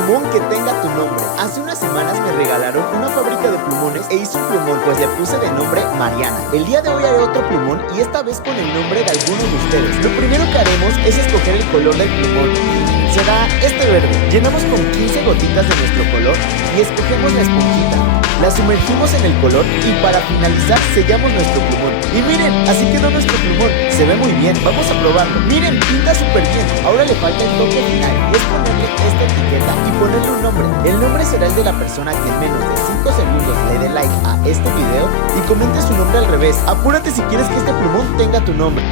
plumón que tenga tu nombre. Hace unas semanas me regalaron una fábrica de plumones e hice un plumón, pues le puse de nombre Mariana. El día de hoy haré otro plumón y esta vez con el nombre de alguno de ustedes. Lo primero que haremos es escoger el color del plumón. Será este verde. Llenamos con 15 gotitas de nuestro color y escogemos la esponjita. La sumergimos en el color y para finalizar sellamos nuestro plumón. Y miren, así quedó nuestro plumón. Se ve muy bien, vamos a probarlo. Miren, pinta súper bien. Ahora le falta el toque final y es ponerle esta etiqueta y ponerle un nombre. El nombre será el de la persona que en menos de 5 segundos le dé like a este video y comente su nombre al revés. Apúrate si quieres que este plumón tenga tu nombre.